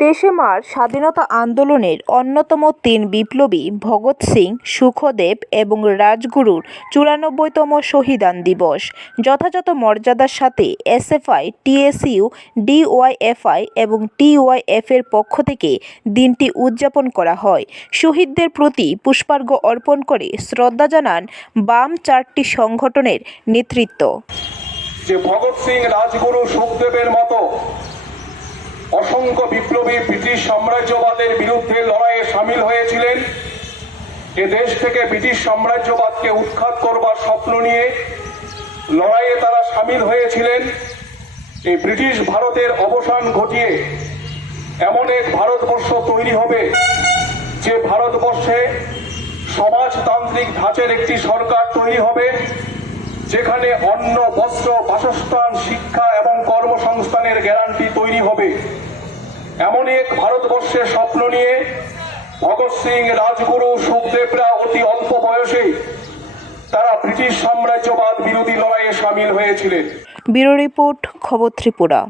23শে March স্বাধীনতা আন্দোলনের অন্যতম তিন বিপ্লবী ভগৎ সিং, সুখদেব এবং রাজগুরুর 94তম শহীদান দিবস যথাযথ মর্যাদার সাথে এসএফআই, টিএসইউ, ডিওয়াইএফআই এবং টিওয়াইএফের পক্ষ থেকে দিনটি উদযাপন করা হয়। শহীদদের প্রতি পুষ্পার্ঘ্য অর্পণ করে শ্রদ্ধা জানান বাম চারটি সংগঠনের নেতৃত্ব। যে ভগৎ সিং, রাজগুরু, সুখদেবের মতো অসংখ্য বিপ্লবী ব্রিটিশ সাম্রাজ্যবাদের বিরুদ্ধে লড়াইয়ে সামিল হয়েছিলেন, এ দেশ থেকে ব্রিটিশ সাম্রাজ্যবাদকে উৎখাত করবার স্বপ্ন নিয়ে লড়াইয়ে তারা সামিল হয়েছিলেন। এই ব্রিটিশ ভারতের অবসান ঘটিয়ে এমন এক ভারতবর্ষ তৈরি হবে যে ভারতবর্ষে সমাজতান্ত্রিক ধাঁচের একটি সরকার তৈরি হবে, যেখানে অন্ন, বস্ত্র, বাসস্থান, শিক্ষা এবং কর্মসংস্থানের গ্যারান্টি তৈরি হবে। এমন এক ভারতবর্ষের স্বপ্ন নিয়ে ভগৎ সিং, রাজগুরু, সুখদেবরা অতি অল্প বয়সেই তারা ব্রিটিশ সাম্রাজ্যবাদ বিরোধী লড়াইয়ে সামিল হয়েছিলেন। ব্যুরো রিপোর্ট, খবর ত্রিপুরা।